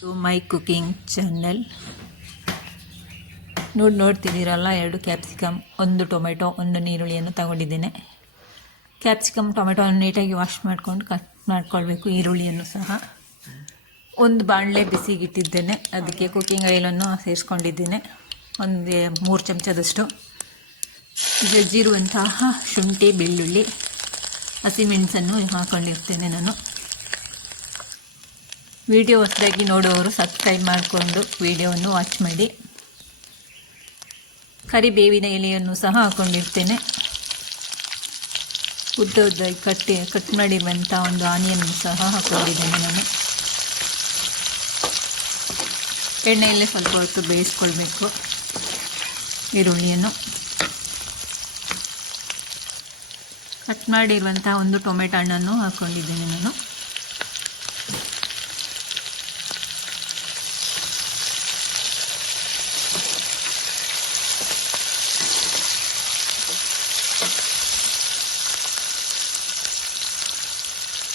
To my cooking channel. ನೋಡ್ತಿದ್ದೀರಲ್ಲ, 2 capsicum, 1 tomato, 1 ಈರುಳ್ಳಿಯನ್ನು ತಗೊಂಡಿದ್ದೇನೆ. ಕ್ಯಾಪ್ಸಿಕಮ್ ಟೊಮೆಟೊವನ್ನು ನೀಟಾಗಿ ವಾಶ್ ಮಾಡ್ಕೊಂಡು ಕಟ್ ಮಾಡ್ಕೊಳ್ಬೇಕು. ಈರುಳ್ಳಿಯನ್ನು ಸಹ. ಒಂದು ಬಾಣಲೆ ಬಿಸಿಗಿಟ್ಟಿದ್ದೇನೆ, ಅದಕ್ಕೆ ಕುಕ್ಕಿಂಗ್ ಆಯಿಲನ್ನು ಸೇರಿಸ್ಕೊಂಡಿದ್ದೇನೆ. 3 ಚಮಚದಷ್ಟು. ಜಜ್ಜಿರುವಂತಹ ಶುಂಠಿ, ಬೆಳ್ಳುಳ್ಳಿ, ಹಸಿಮೆಣಸನ್ನು ಹಾಕ್ಕೊಂಡಿರ್ತೇನೆ ನಾನು. ವಿಡಿಯೋ ಹೊಸದಾಗಿ ನೋಡುವವರು ಸಬ್ಸ್ಕ್ರೈಬ್ ಮಾಡಿಕೊಂಡು ವಿಡಿಯೋವನ್ನು ವಾಚ್ ಮಾಡಿ. ಕರಿಬೇವಿನ ಎಲೆಯನ್ನು ಸಹ ಹಾಕ್ಕೊಂಡಿರ್ತೇನೆ. ಉದ್ದದಾಗಿ ಕಟ್ ಮಾಡಿರುವಂಥ ಒಂದು ಆನಿಯನ್ನು ಸಹ ಹಾಕ್ಕೊಂಡಿದ್ದೇನೆ ನಾನು. ಎಣ್ಣೆಯಲ್ಲೇ ಸ್ವಲ್ಪ ಹೊತ್ತು ಬೇಯಿಸ್ಕೊಳ್ಬೇಕು ಈರುಳ್ಳಿಯನ್ನು. ಕಟ್ ಮಾಡಿರುವಂಥ 1 ಟೊಮೆಟೊ ಹಣ್ಣನ್ನು ಹಾಕ್ಕೊಂಡಿದ್ದೇನೆ ನಾನು.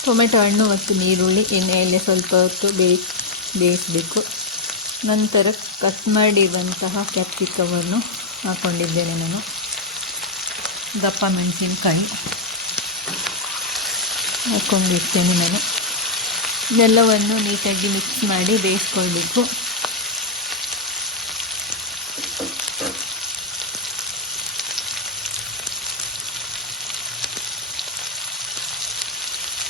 ಟೊಮೆಟೊ ಹಣ್ಣು ಮತ್ತು ಈರುಳ್ಳಿ ಎಣ್ಣೆಯಲ್ಲೇ ಸ್ವಲ್ಪ ಹೊತ್ತು ಬೇಯಿಸಬೇಕು. ನಂತರ ಕಟ್ ಮಾಡಿರುವಂತಹ ಕ್ಯಾಪ್ಸಿಕವನ್ನು ಹಾಕ್ಕೊಂಡಿದ್ದೇನೆ ನಾನು. ದಪ್ಪ ಮೆಣಸಿನಕಾಯಿ ಹಾಕ್ಕೊಂಡಿರ್ತೇನೆ ನಾನು. ಇದೆಲ್ಲವನ್ನು ನೀಟಾಗಿ ಮಿಕ್ಸ್ ಮಾಡಿ ಬೇಯಿಸ್ಕೊಳ್ಬೇಕು.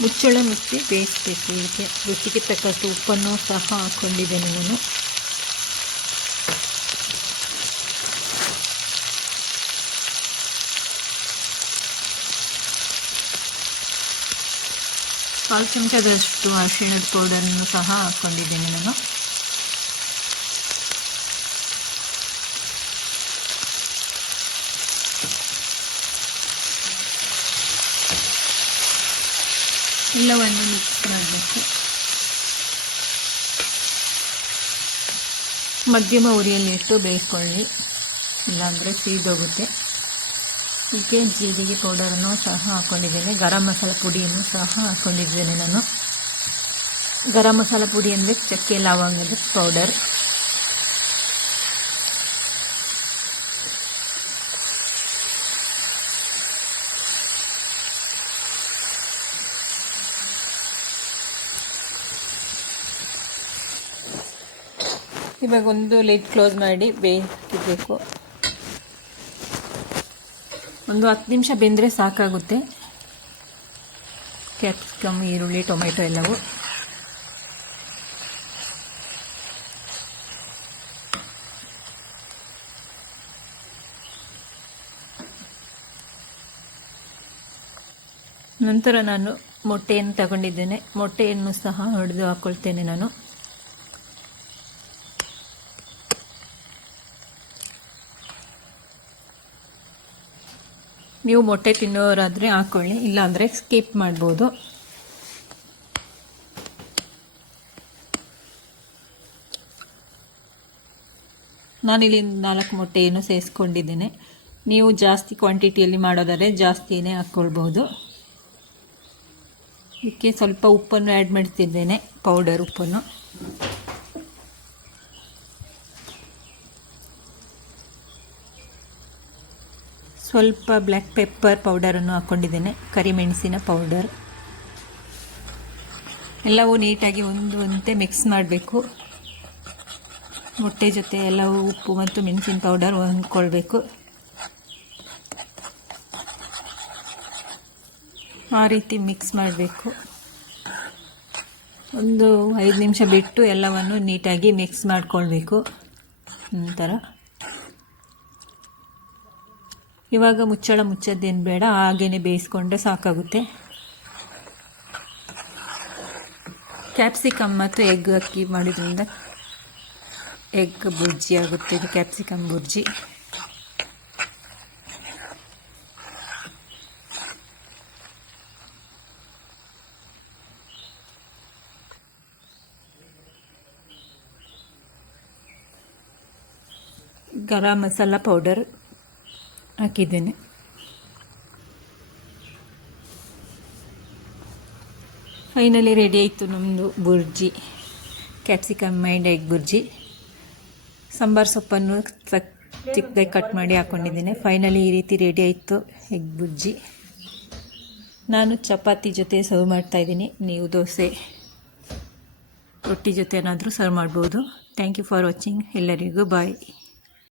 ಮುಚ್ಚಳ ಮುಚ್ಚಿ ಬೇಯಿಸಬೇಕು. ಇದಕ್ಕೆ ರುಚಿಗೆ ತಕ್ಕಷ್ಟು ಉಪ್ಪನ್ನು ಸಹ ಹಾಕ್ಕೊಂಡಿದ್ದೇನೆ ನಾನು. ಕಾಲು ಚಮಚದಷ್ಟು ಅರಿಶಿಣದ ಪೌಡರನ್ನು ಸಹ ಹಾಕ್ಕೊಂಡಿದ್ದೇನೆ ನಾನು. ಎಲ್ಲವನ್ನು ಮಿಕ್ಸ್ ಮಾಡಬೇಕು. ಮಧ್ಯಮ ಉರಿಯಲ್ಲಿಟ್ಟು ಬೇಯಿಸ್ಕೊಳ್ಳಿ, ಇಲ್ಲಾಂದರೆ ಸೀದೋಗುತ್ತೆ. ಇದಕ್ಕೆ ಜೀರಿಗೆ ಪೌಡರನ್ನು ಸಹ ಹಾಕ್ಕೊಂಡಿದ್ದೇನೆ. ಗರಂ ಮಸಾಲ ಪುಡಿಯನ್ನು ಸಹ ಹಾಕ್ಕೊಂಡಿದ್ದೇನೆ ನಾನು. ಗರಂ ಮಸಾಲ ಪುಡಿ ಅಂದರೆ ಚಕ್ಕೆ ಲವಂಗದ ಪೌಡರ್. ಇವಾಗ ಒಂದು ಲಿಡ್ ಕ್ಲೋಸ್ ಮಾಡಿ ಬೇಯಿಸಬೇಕು. ಒಂದು 10 ನಿಮಿಷ ಬೆಂದರೆ ಸಾಕಾಗುತ್ತೆ ಕ್ಯಾಪ್ಸಿಕಮ್, ಈರುಳ್ಳಿ, ಟೊಮೆಟೊ ಎಲ್ಲವೂ. ನಂತರ ನಾನು ಮೊಟ್ಟೆಯನ್ನು ತಗೊಂಡಿದ್ದೇನೆ. ಮೊಟ್ಟೆಯನ್ನು ಸಹ ಹೊಡೆದು ಹಾಕ್ಕೊಳ್ತೇನೆ ನಾನು. ನೀವು ಮೊಟ್ಟೆ ತಿನ್ನೋರಾದರೆ ಹಾಕ್ಕೊಳ್ಳಿ, ಇಲ್ಲಾಂದರೆ ಸ್ಕಿಪ್ ಮಾಡ್ಬೋದು. ನಾನಿಲ್ಲಿ 4 ಮೊಟ್ಟೆಯನ್ನು ಸೇರಿಸ್ಕೊಂಡಿದ್ದೇನೆ. ನೀವು ಜಾಸ್ತಿ ಕ್ವಾಂಟಿಟಿಯಲ್ಲಿ ಮಾಡೋದಾದರೆ ಜಾಸ್ತಿಯೇ ಹಾಕ್ಕೊಳ್ಬೋದು. ಇದಕ್ಕೆ ಸ್ವಲ್ಪ ಉಪ್ಪನ್ನು ಆ್ಯಡ್ ಮಾಡ್ತಿದ್ದೇನೆ, ಪೌಡರ್ ಉಪ್ಪನ್ನು. ಸ್ವಲ್ಪ ಬ್ಲ್ಯಾಕ್ ಪೆಪ್ಪರ್ ಪೌಡರನ್ನು ಹಾಕ್ಕೊಂಡಿದ್ದೇನೆ, ಕರಿಮೆಣಸಿನ ಪೌಡರ್. ಎಲ್ಲವೂ ನೀಟಾಗಿ ಒಂದಂತೆ ಮಿಕ್ಸ್ ಮಾಡಬೇಕು. ಮೊಟ್ಟೆ ಜೊತೆ ಎಲ್ಲವೂ ಉಪ್ಪು ಮತ್ತು ಮೆಣಸಿನ ಪೌಡರ್ ಹೊಂದ್ಕೊಳ್ಬೇಕು. ಆ ರೀತಿ ಮಿಕ್ಸ್ ಮಾಡಬೇಕು. ಒಂದು 5 ನಿಮಿಷ ಬಿಟ್ಟು ಎಲ್ಲವನ್ನು ನೀಟಾಗಿ ಮಿಕ್ಸ್ ಮಾಡಿಕೊಳ್ಬೇಕು. ನಂತರ ಇವಾಗ ಮುಚ್ಚೋದೇನು ಬೇಡ, ಹಾಗೇ ಬೇಯಿಸ್ಕೊಂಡ್ರೆ ಸಾಕಾಗುತ್ತೆ. ಕ್ಯಾಪ್ಸಿಕಮ್ ಮತ್ತು ಎಗ್ ಹಾಕಿ ಮಾಡೋದ್ರಿಂದ ಎಗ್ ಬುರ್ಜಿ ಆಗುತ್ತೆ. ಇದು ಕ್ಯಾಪ್ಸಿಕಮ್ ಬುರ್ಜಿ. ಗರಂ ಮಸಾಲ ಪೌಡರ್ ಹಾಕಿದ್ದೇನೆ. ಫೈನಲಿ ರೆಡಿ ಆಯಿತು ನಮ್ಮದು bhurji. Capsicum and egg bhurji. Sambar ಸೊಪ್ಪನ್ನು ಚಿಕ್ಕದಾಗಿ ಕಟ್ ಮಾಡಿ ಹಾಕ್ಕೊಂಡಿದ್ದೀನಿ. ಫೈನಲಿ ಈ ರೀತಿ ರೆಡಿ ಆಯಿತು ಎಗ್ ಬುರ್ಜಿ. ನಾನು ಚಪಾತಿ ಜೊತೆ ಸರ್ವ್ ಮಾಡ್ತಾಯಿದ್ದೀನಿ. ನೀವು ದೋಸೆ ರೊಟ್ಟಿ ಜೊತೆ ಏನಾದರೂ ಸರ್ವ್ ಮಾಡ್ಬೋದು. Thank you for watching. ಎಲ್ಲರಿಗೂ ಬಾಯ್.